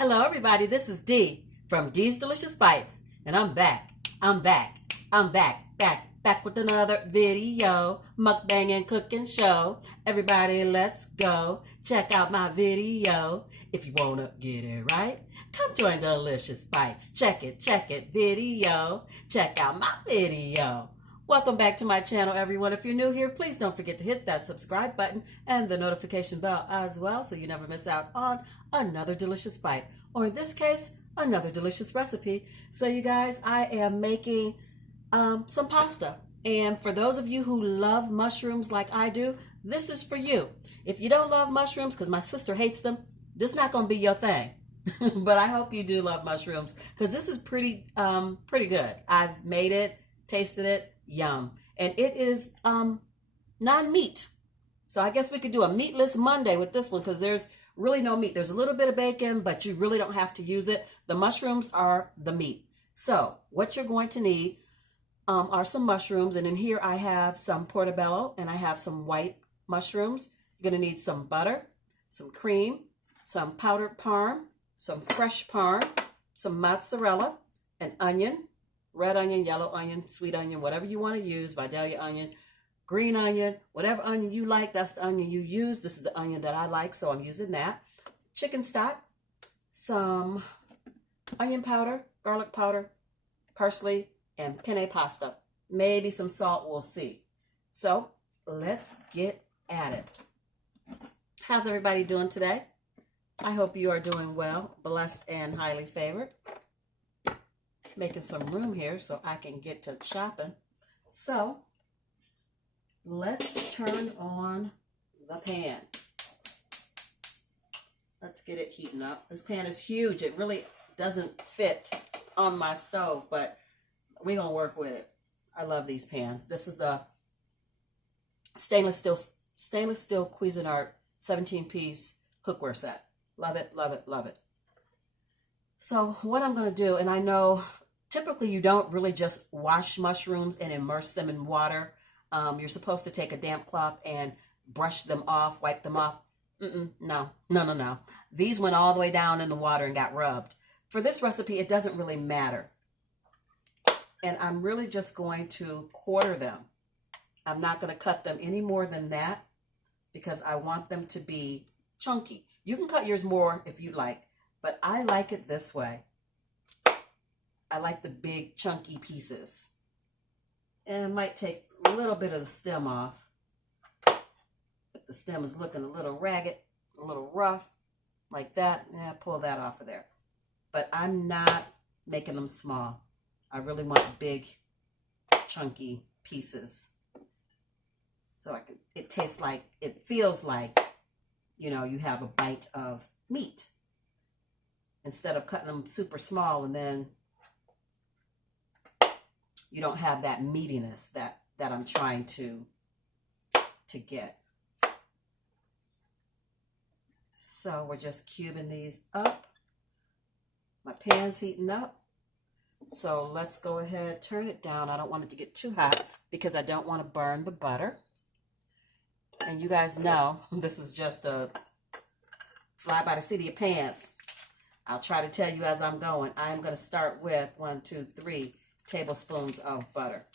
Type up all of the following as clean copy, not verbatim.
Hello, everybody. This is Dee from Dee's Delicious Bites, and I'm back. I'm back with another video, mukbang and cooking show. Everybody, let's go. Check out my video. If you wanna get it right, come join Delicious Bites. Check it, video. Check out my video. Welcome back to my channel, everyone. If you're new here, please don't forget to hit that subscribe button and the notification bell as well so you never miss out on another delicious bite, or in this case, another delicious recipe. So you guys, I am making some pasta. And for those of you who love mushrooms like I do, this is for you. If you don't love mushrooms, because my sister hates them, this is not going to be your thing. But I hope you do love mushrooms, because this is pretty good. I've made it, tasted it. Yum. And it is non-meat. So I guess we could do a meatless Monday with this one, because there's really no meat. There's a little bit of bacon, but you really don't have to use it. The mushrooms are the meat. So what you're going to need are some mushrooms. And in here I have some portobello and I have some white mushrooms. You're going to need some butter, some cream, some powdered parm, some fresh parm, some mozzarella, an onion, red onion, yellow onion, sweet onion, whatever you want to use, Vidalia onion, green onion, whatever onion you like, that's the onion you use. This is the onion that I like, so I'm using that. Chicken stock, some onion powder, garlic powder, parsley, and penne pasta. Maybe some salt, we'll see. So let's get at it. How's everybody doing today? I hope you are doing well, blessed and highly favored. Making some room here so I can get to chopping. So let's turn on the pan. Let's get it heating up. This pan is huge. It really doesn't fit on my stove, but we're gonna work with it. I love these pans. This is the stainless steel Cuisinart 17-piece cookware set. Love it, love it, love it. So what I'm gonna do, and I know typically you don't really just wash mushrooms and immerse them in water. You're supposed to take a damp cloth and brush them off, wipe them off. No. These went all the way down in the water and got rubbed. For this recipe, it doesn't really matter. And I'm really just going to quarter them. I'm not going to cut them any more than that because I want them to be chunky. You can cut yours more if you like, but I like it this way. I like the big chunky pieces. And it might take a little bit of the stem off. If the stem is looking a little ragged, a little rough, like that, pull that off of there. But I'm not making them small. I really want big, chunky pieces. So it tastes like, it feels like, you know, you have a bite of meat. Instead of cutting them super small and then you don't have that meatiness that I'm trying to get. So we're just cubing these up. My pan's heating up. So let's go ahead, turn it down. I don't want it to get too hot because I don't want to burn the butter. And you guys know this is just a fly by the seat of your pants. I'll try to tell you as I'm going. I am going to start with 1, 2, 3 tablespoons of butter.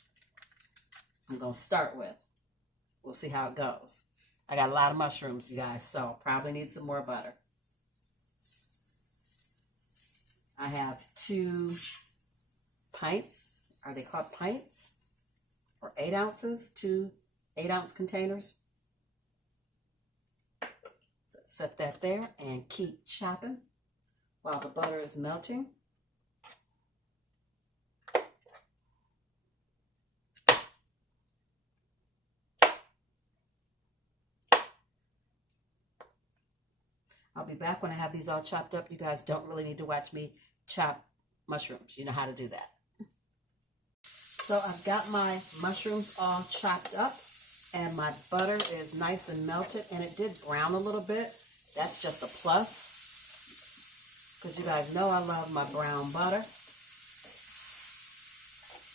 I'm going to start with. We'll see how it goes. I got a lot of mushrooms, you guys, so probably need some more butter. I have 2 pints. Are they called pints? Or 8 ounces? 2 8-ounce containers. So set that there and keep chopping while the butter is melting. I'll be back when I have these all chopped up. You guys don't really need to watch me chop mushrooms. You know how to do that. So I've got my mushrooms all chopped up and my butter is nice and melted, and it did brown a little bit. That's just a plus because you guys know I love my brown butter.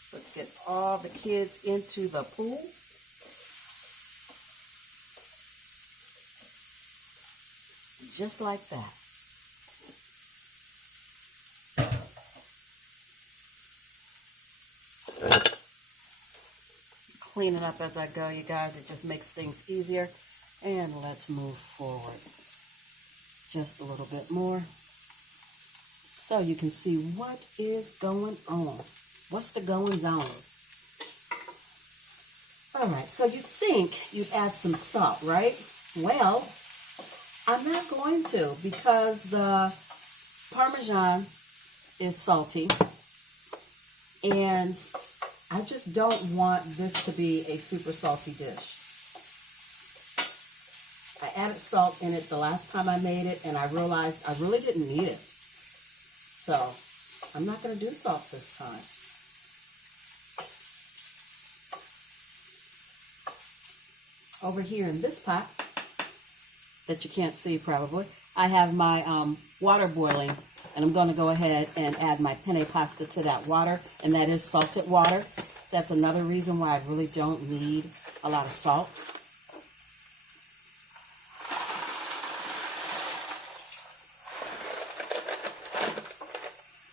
So let's get all the kids into the pool. Just like that. cleaning up as I go, you guys. It just makes things easier. And let's move forward just a little bit more so you can see what is going on. What's the goings on? All right, so you think you'd add some salt, right? Well, I'm not going to because the Parmesan is salty and I just don't want this to be a super salty dish. I added salt in it the last time I made it and I realized I really didn't need it. So I'm not going to do salt this time. Over here in this pot that you can't see probably, I have my water boiling, and I'm going to go ahead and add my penne pasta to that water, and that is salted water. So that's another reason why I really don't need a lot of salt.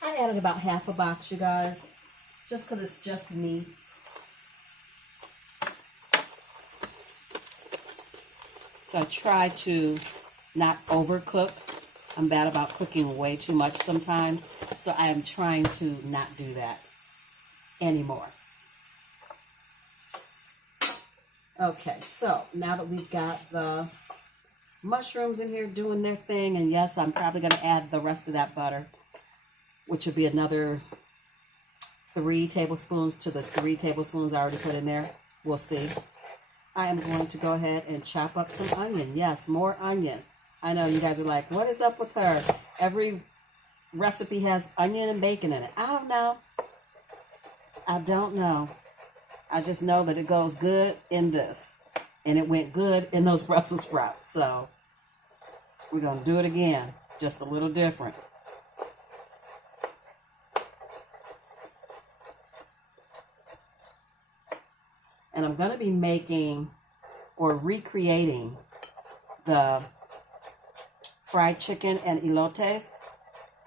I added about half a box, you guys, just because it's just me. So I try to not overcook. I'm bad about cooking way too much sometimes. So I am trying to not do that anymore. Okay, so now that we've got the mushrooms in here doing their thing, and yes, I'm probably going to add the rest of that butter, which would be another 3 tablespoons to the 3 tablespoons I already put in there. We'll see. I am going to go ahead and chop up some onion. Yes, more onion. I know you guys are like, what is up with her? Every recipe has onion and bacon in it. I don't know. I don't know. I just know that it goes good in this. And it went good in those Brussels sprouts. So we're going to do it again. Just a little different. And I'm going to be making or recreating the fried chicken and elotes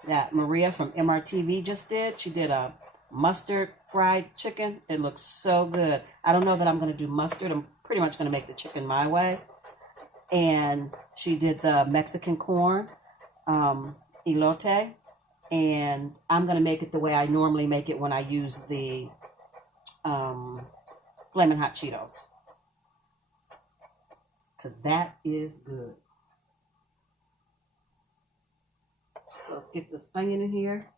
that Maria from MRTV just did. She did a mustard fried chicken. It looks so good. I don't know that I'm going to do mustard. I'm pretty much going to make the chicken my way. And she did the Mexican corn elote. And I'm going to make it the way I normally make it when I use the Flamin' Hot Cheetos, because that is good. So let's get this onion in here.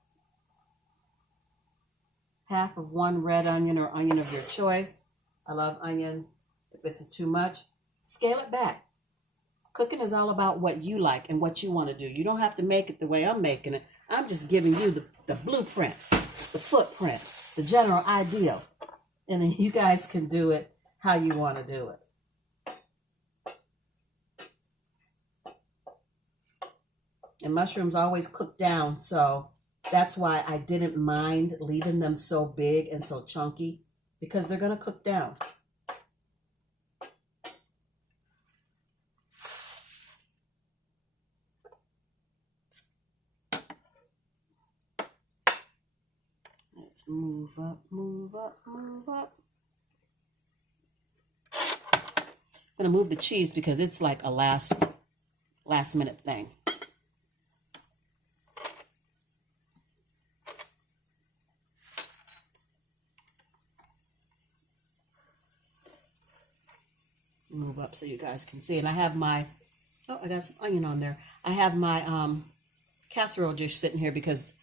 Half of one red onion or onion of your choice. I love onion. If this is too much, scale it back. Cooking is all about what you like and what you want to do. You don't have to make it the way I'm making it. I'm just giving you the blueprint, the footprint, the general idea. And then you guys can do it how you want to do it. And mushrooms always cook down, so that's why I didn't mind leaving them so big and so chunky, because they're going to cook down. Let's move up, move up, move up. I'm going to move the cheese because it's like a last minute thing. Move up so you guys can see. And I have my, I got some onion on there. I have my casserole dish sitting here because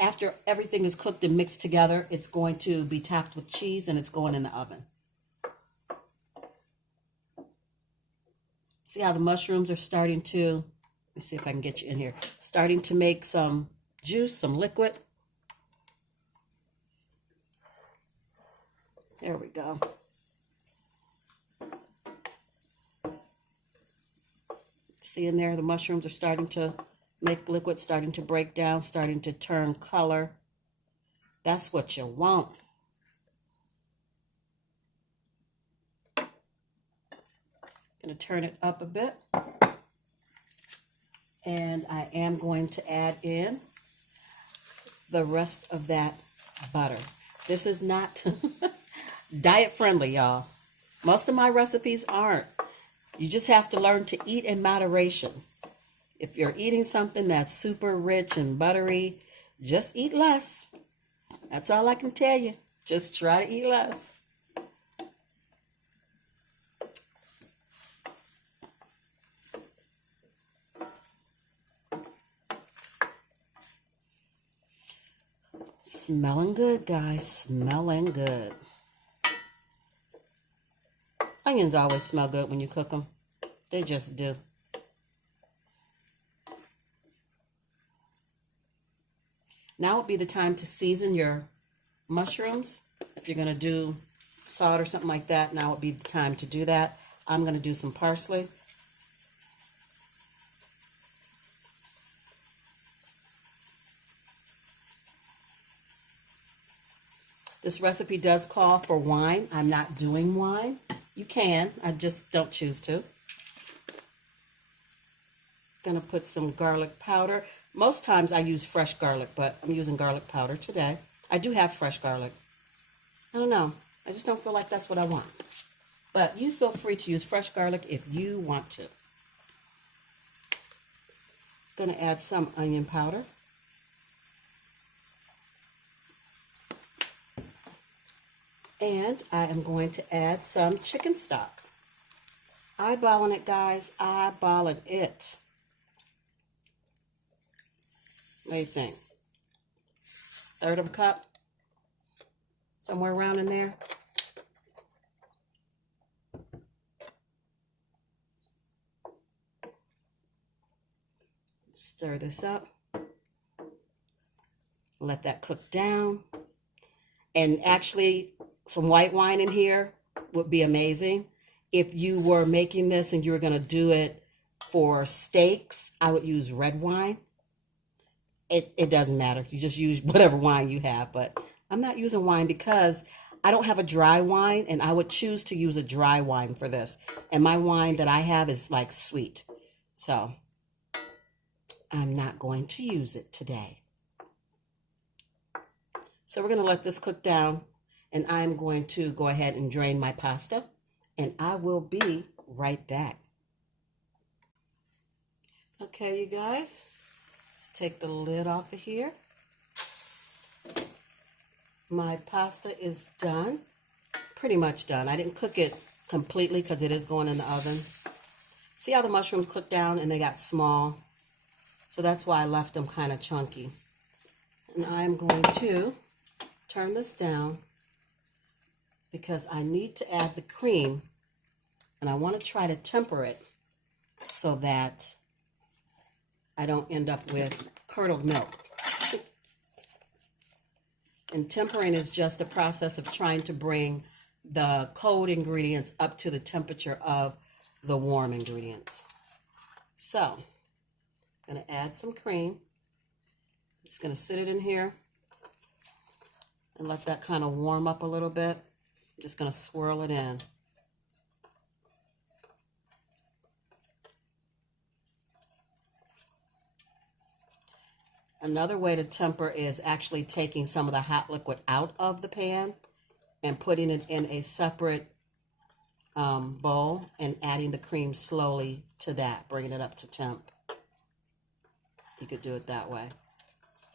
after everything is cooked and mixed together, it's going to be topped with cheese and it's going in the oven. See how the mushrooms are starting to, let me see if I can get you in here, starting to make some juice, some liquid. There we go. See in there, the mushrooms are starting to make liquid, starting to break down, starting to turn color. That's what you want. Going to turn it up a bit. And I am going to add in the rest of that butter. This is not diet friendly, y'all. Most of my recipes aren't. You just have to learn to eat in moderation. If you're eating something that's super rich and buttery, just eat less. That's all I can tell you. Just try to eat less. Smelling good, guys. Smelling good. Onions always smell good when you cook them. They just do. Now would be the time to season your mushrooms. If you're going to do salt or something like that, now would be the time to do that. I'm going to do some parsley. This recipe does call for wine. I'm not doing wine. You can, I just don't choose to. Gonna put some garlic powder. Most times I use fresh garlic, but I'm using garlic powder today. I do have fresh garlic. I don't know. I just don't feel like that's what I want. But you feel free to use fresh garlic if you want to. Gonna add some onion powder. And I am going to add some chicken stock. Eyeballing it, guys. Eyeballing it. What do you think? 1/3 of a cup? Somewhere around in there? Stir this up. Let that cook down. And actually, some white wine in here would be amazing. If you were making this and you were going to do it for steaks, I would use red wine. It doesn't matter. You just use whatever wine you have. But I'm not using wine because I don't have a dry wine, and I would choose to use a dry wine for this. And my wine that I have is like sweet. So I'm not going to use it today. So we're going to let this cook down, and I'm going to go ahead and drain my pasta, and I will be right back. Okay, you guys, let's take the lid off of here. My pasta is done, pretty much done. I didn't cook it completely because it is going in the oven. See how the mushrooms cooked down and they got small? So that's why I left them kind of chunky. And I'm going to turn this down because I need to add the cream, and I want to try to temper it so that I don't end up with curdled milk. And tempering is just the process of trying to bring the cold ingredients up to the temperature of the warm ingredients. So, I'm going to add some cream. I'm just going to sit it in here and let that kind of warm up a little bit. I'm just going to swirl it in. Another way to temper is actually taking some of the hot liquid out of the pan and putting it in a separate bowl and adding the cream slowly to that, bringing it up to temp. You could do it that way.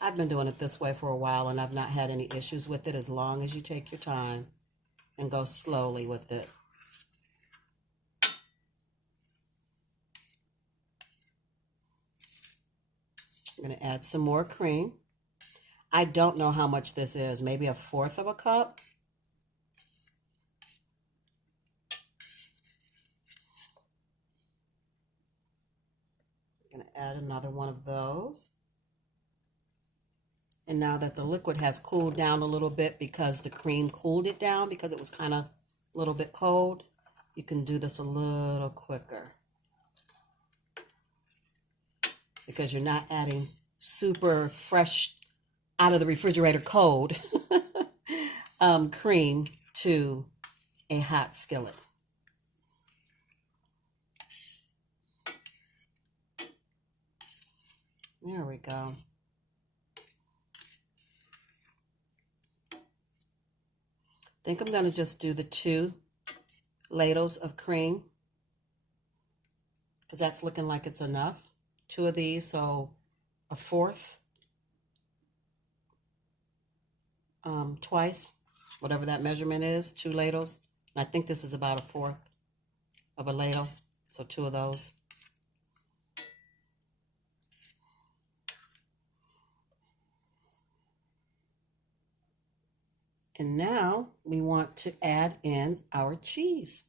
I've been doing it this way for a while, and I've not had any issues with it as long as you take your time and go slowly with it. I'm going to add some more cream. I don't know how much this is, maybe 1/4 of a cup. I'm going to add another one of those. And now that the liquid has cooled down a little bit because the cream cooled it down because it was kind of a little bit cold, you can do this a little quicker. Because you're not adding super fresh, out of the refrigerator cold cream to a hot skillet. There we go. I think I'm going to just do the 2 ladles of cream, because that's looking like it's enough. 2 of these, so a fourth. Twice, whatever that measurement is, 2 ladles. And I think this is about a fourth of a ladle, so 2 of those. And now we want to add in our cheese.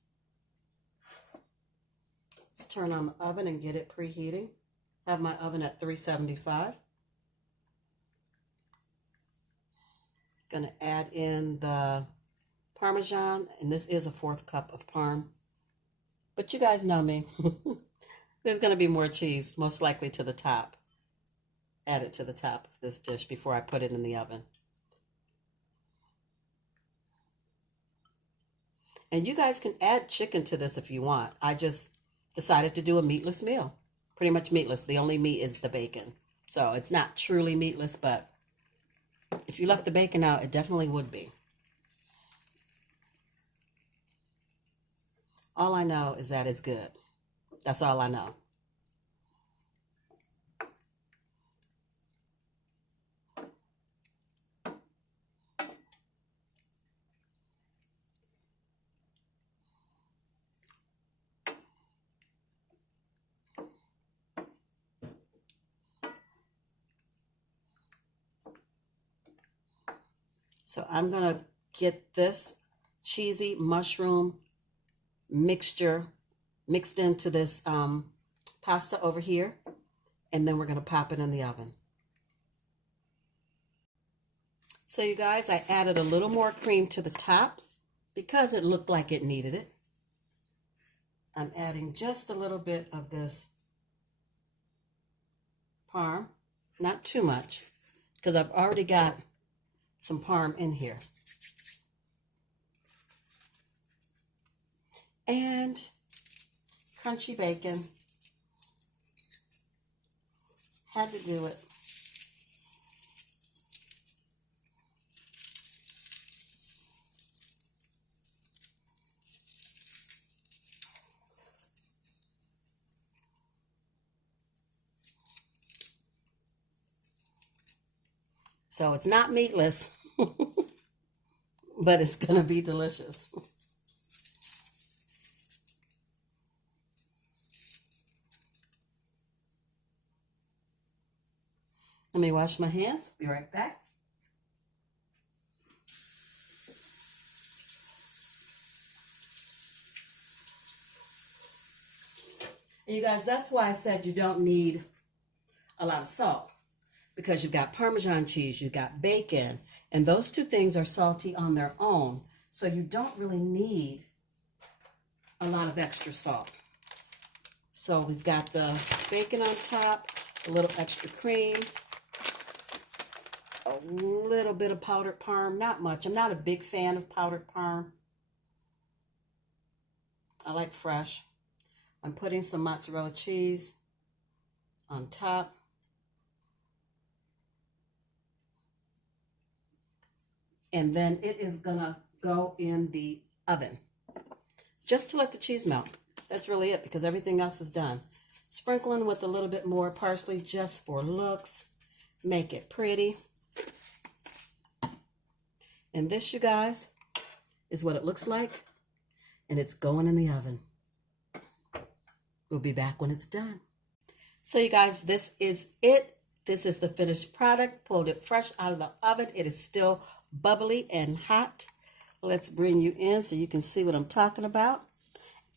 Let's turn on the oven and get it preheating. Have my oven at 375. Gonna add in the Parmesan, and this is a 4th cup of Parm. But you guys know me. There's gonna be more cheese, most likely to the top. Add it to the top of this dish before I put it in the oven. And you guys can add chicken to this if you want. I just decided to do a meatless meal. Pretty much meatless. The only meat is the bacon. So it's not truly meatless, but if you left the bacon out, it definitely would be. All I know is that it's good. That's all I know. So I'm going to get this cheesy mushroom mixture mixed into this pasta over here, and then we're going to pop it in the oven. So you guys, I added a little more cream to the top because it looked like it needed it. I'm adding just a little bit of this Parm, not too much, because I've already got some Parm in here. And crunchy bacon. Had to do it. So it's not meatless, but it's going to be delicious. Let me wash my hands. Be right back. And you guys, that's why I said you don't need a lot of salt, because you've got Parmesan cheese, you've got bacon, and those 2 things are salty on their own. So you don't really need a lot of extra salt. So we've got the bacon on top, a little extra cream, a little bit of powdered Parm, not much. I'm not a big fan of powdered Parm. I like fresh. I'm putting some mozzarella cheese on top. And then it is gonna go in the oven just to let the cheese melt. That's really it, because everything else is done. Sprinkling with a little bit more parsley just for looks. Make it pretty. And this, you guys, is what it looks like. And it's going in the oven. We'll be back when it's done. So you guys, this is it. This is the finished product. Pulled it fresh out of the oven. It is still bubbly and hot. Let's bring you in so you can see what I'm talking about.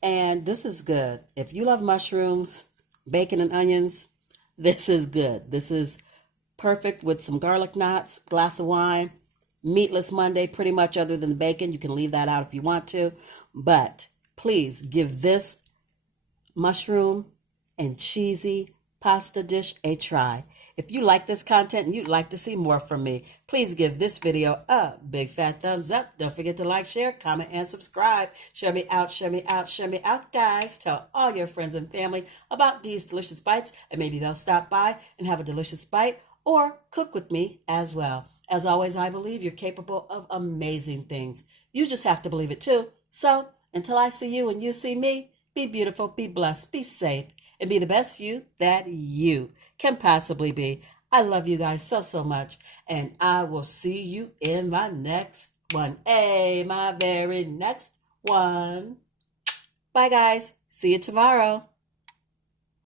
And this is good. If you love mushrooms, bacon and onions, this is good. This is perfect with some garlic knots, glass of wine, meatless Monday, pretty much, other than the bacon. You can leave that out if you want to. But please give this mushroom and cheesy pasta dish a try. If you like this content and you'd like to see more from me, please give this video a big fat thumbs up. Don't forget to like, share, comment, and subscribe. Share me out, share me out, share me out, guys. Tell all your friends and family about these delicious bites, and maybe they'll stop by and have a delicious bite or cook with me as well. As always, I believe you're capable of amazing things. You just have to believe it too. So until I see you and you see me, be beautiful, be blessed, be safe, and be the best you that you can possibly be. I love you guys so, so much, and I will see you in my next one. Hey, my very next one. Bye, guys. See you tomorrow.